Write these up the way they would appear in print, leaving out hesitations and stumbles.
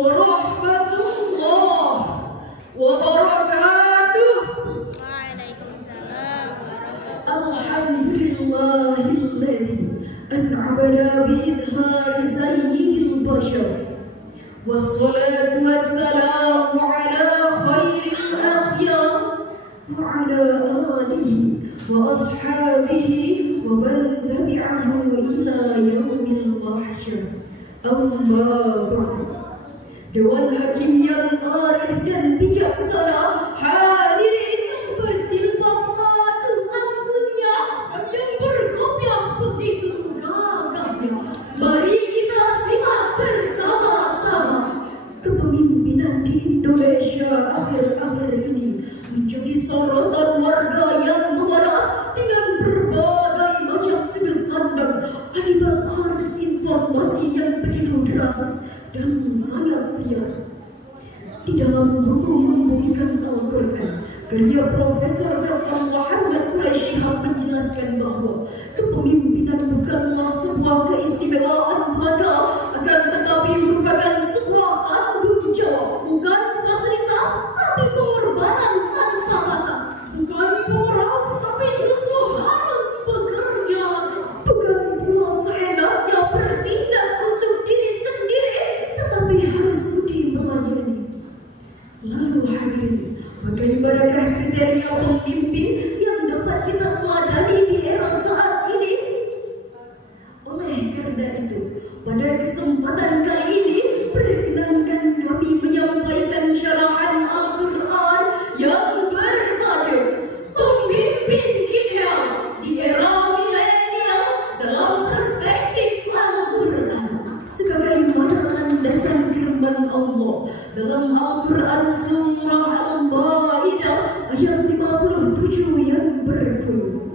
warahmatullahi wabarakatuh. Waalaikumsalam warahmatullahi. Alhamdulillahilladzi an'amana bi'idhari sayyidil bashar. Wassalatu wassalamu ala khairil akhyar wa ala alihi wa ashabihi wa man tabi'ahu ila yaumil mahsyar. Amma ba'd. Dewan Hakim yang arif dan bijaksana, hadirin yang berjilbab Tuhan punya, yang berkopiah begitu gagahnya. Mari kita simak bersama-sama. Kepemimpinan di Indonesia akhir-akhir ini menjadi sorotan warga yang memanas dengan berbagai macam sudut pandang akibat arus informasi yang begitu deras dan sangat liar. Di dalam buku Membumikan Al-Quran, karya Profesor Dr. Muhammad Quraisy Shihab menjelaskan bahwa kepemimpinan bukanlah sebuah keistimewaan belaka, akan tetapi merupakan sebuah tanggung jawab, bukan fasilitas tapi pengorbanan tanpa batas, bukan poros tapi justru harus bekerja, bukan pula seenaknya bertindak untuk diri sendiri, tetapi harus sudi melayani. Lalu hadirin, bagaimanakah kriteria pemimpin yang dapat kita teladani di era saat ini? Oleh karena itu, pada kesempatan kali ini, perkenankan kami menyampaikan syarahan Al-Quran yang bertajuk Pemimpin Ideal di Era Milenial dalam Perspektif Al-Quran. Sebagaimana landasan firman Allah dalam Al-Quran Surah Al-Maidah ayat 57 yang berbunyi,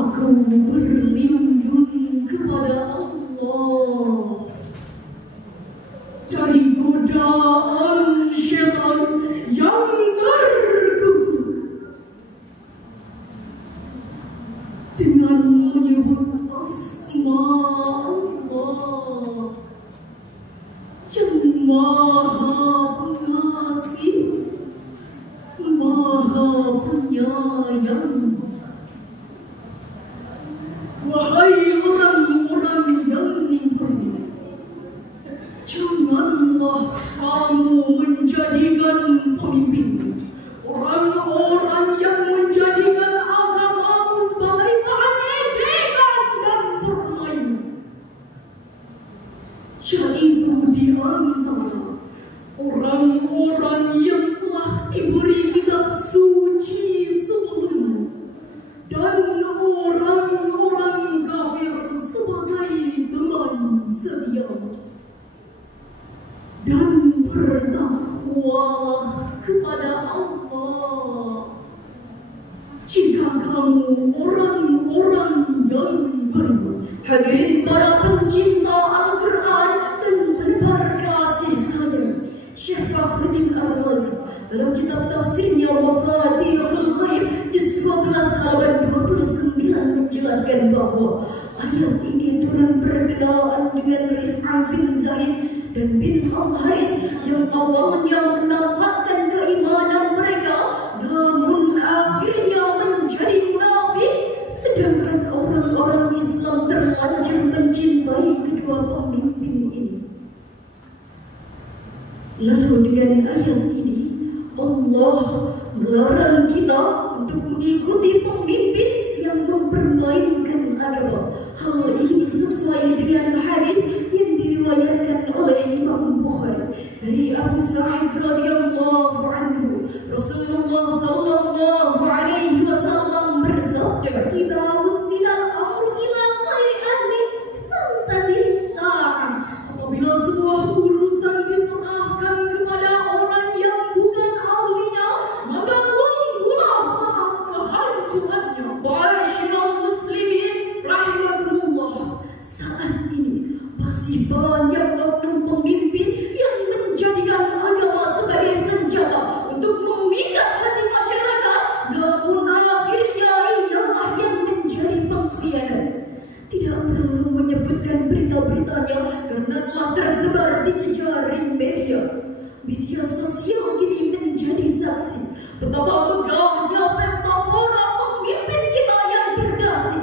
aku berlindung kepada Allah dari godaan syaitan yang berkuku dengan menyebut asma Allah yang Maha Pengasih, Maha Penyayang. Wahai orang-orang yang beriman, janganlah kamu menjadikan pemimpin orang-orang yang menjadikan agamamu sebagai bahan ejekan dan permainan, yaitu di antara orang-orang yang telah diberi kitab suci sebelumnya dan orang-orang kafir sebagai teman setia. Dan bertakwalah kepada Allah jika kamu orang-orang yang beriman. Hadirin para pencinta Al-Quran dan penebar kasih sayang, Syekh Fakhruddin Ar-Razi dalam kitab tafsirnya Mafatihul Ghaib juz 12 halaman 29 menjelaskan bahwa ayat ini turun berkenaan dengan Rif'ah bin Zaid dan bin Al-Haris yang awalnya menampakkan keimanan mereka namun akhirnya menjadi munafik, sedangkan orang-orang Islam terlanjur mencintai kedua pemimpin ini. Lalu dengan ayat ini Allah melarang kita untuk mengikuti pemimpin yang mempermainkan agama. Hal ini sesuai dengan hadis yang diriwayatkan oleh Imam Bukhari dari Abu Sa'id radhiyallahu anhu. Rasulullah sallallahu alaihi wasallam bersabda, "Idza wusila al-amru ila ghairi ahli fantazir as-sa'ah." Apabila sebuah urusan diserahkan kepada orang yang bukan ahlinya, maka tunggulah saat kehancurannya. Ma'asyiral muslimin rahimakumullah, saat ini masih banyak oknum pemimpin yang menjadikan agama sebagai senjata untuk memikat hati masyarakat, namun akhirnya ialah yang menjadi pengkhianat. Tidak perlu menyebutkan berita-beritanya karena telah tersebar di jejaring media. Media sosial kini menjadi saksi betapa megahnya pesta pora pemimpin kita yang berdasi.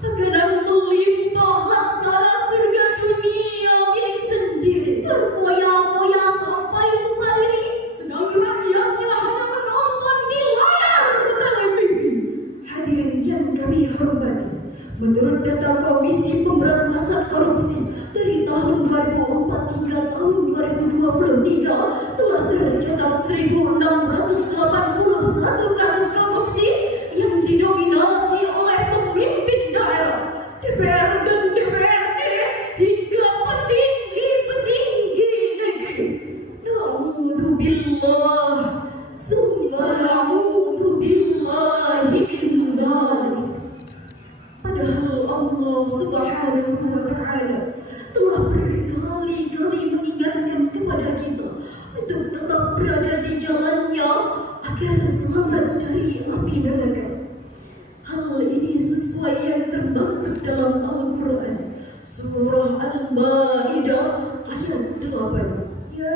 Makanan melimpah laksana surga dunia milik sendiri, berfoya-foya sampai lupa diri, sedang rakyatnya hanya menonton di layar televisi. Hadirin yang kami hormati, menurut data Komisi Pemberantasan Korupsi dari tahun 2004 hingga tahun 2023 telah tercatat 1.681 kasus korupsi yang didominasi oleh pemimpin daerah, DPR dan DPRD hingga petinggi-petinggi negeri. Na'udzubillah, tsumma na'udzubillahi min dzalik. Padahal Allah Subhanahu wa Ta'ala telah berkali-kali mengingatkan kepada kita untuk tetap berada di jalannya agar selamat dari api neraka. Hal ini sesuai yang termaktub dalam Al-Quran, Surah Al-Ma'idah ayat 8. Ya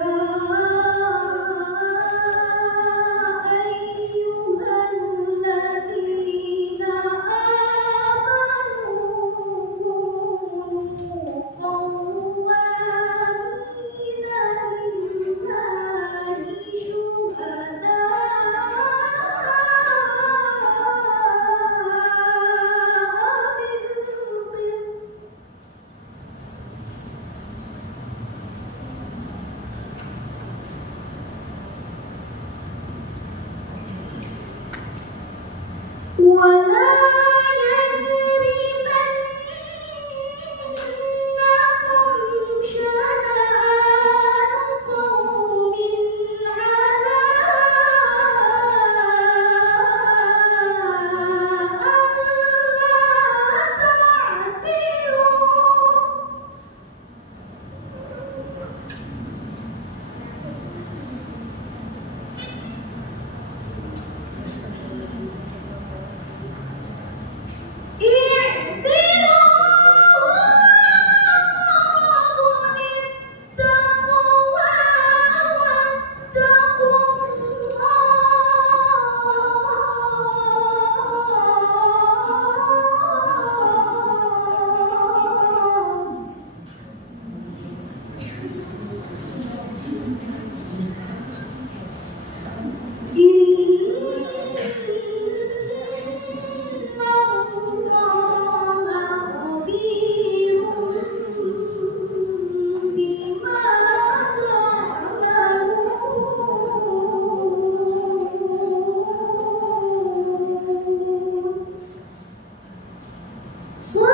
Wahai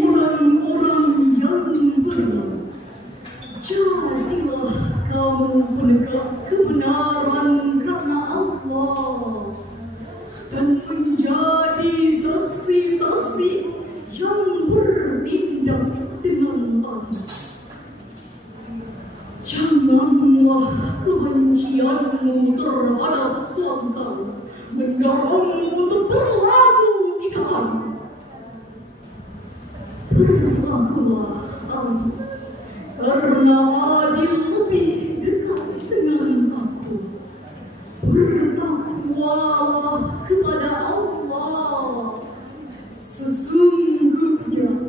orang-orang yang beriman, jadilah kamu menegak kebenaran karena Allah dan menjadi saksi-saksi yang bertindak dengan Allah. Janganlah kebencianmu terhadap suatu mendorongmu untuk berlaku tidak adil. Berlakulah adil, karena adil lebih dekat dengan aku. Bertakwalah kepada Allah. Sesungguhnya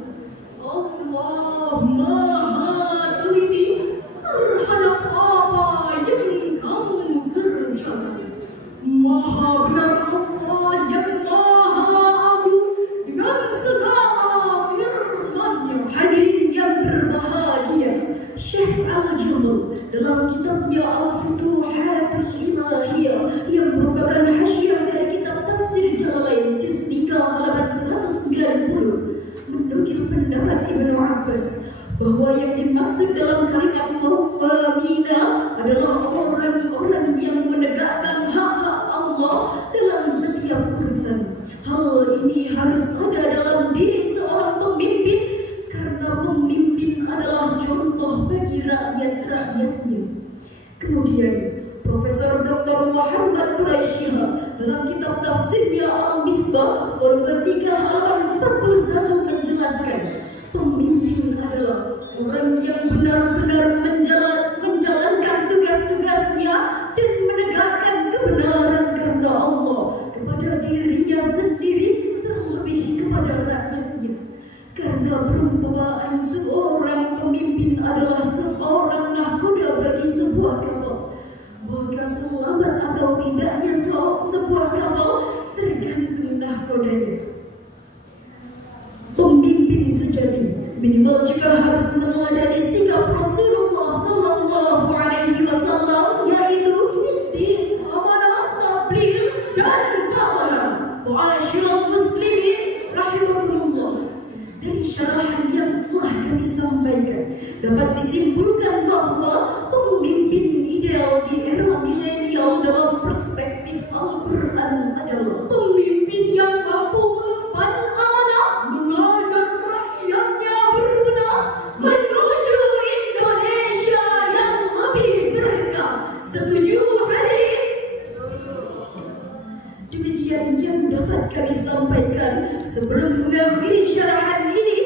Allah Maha teliti terhadap apa yang kamu kerjakan. Maha benar Allah yang Maha Agung dengan segala firman-Nya. Hadirin yang berbahagia, Syekh Al-Jamal dalam kitabnya Al-Futuhatul Ilahiyah yang merupakan hasyiah dari kitab Tafsir Jalalain juz 3 halaman 190 menukil pendapat Ibnu Abbas bahwa yang dimaksud dalam kalimat qawamina adalah orang-orang yang menegakkan hak-hak Allah dalam setiap urusan. Hal ini harus ada dalam diri seorang pemimpin karena pemimpin adalah contoh bagi rakyat-rakyatnya. Kemudian Profesor Dr. Muhammad Quraisyah dalam kitab tafsirnya Al-Misbah volume 3 halaman 41 menjelaskan, pemimpin adalah orang yang benar-benar menjalankan tugas-tugasnya dan menegakkan kebenaran karena Allah kepada dirinya sendiri terlebih kepada rakyatnya. Karena perumpamaan seorang pemimpin adalah seorang nahkoda bagi sebuah kapal, maka selamat atau tidaknya sebuah kapal tergantung nahkodanya. Pemimpin sejati minimal juga harus meneladani sikap Rasulullah Sallallahu Alaihi Wasallam, yaitu fiddin, amanah, tabligh, dan fa'alah. Ma'asyiral muslimin rahimakumullah. Dari syarahan yang telah kami sampaikan dapat disimpulkan bahwa pemimpin ideal di era milenial dalam perspektif Al-Quran adalah pemimpin yang mampu mengemban amanah, mengajak rakyatnya berbenah menuju Indonesia yang lebih berkah. Setuju hadirin? Demikian yang dapat kami sampaikan. Sebelum mengakhiri syarahan ini,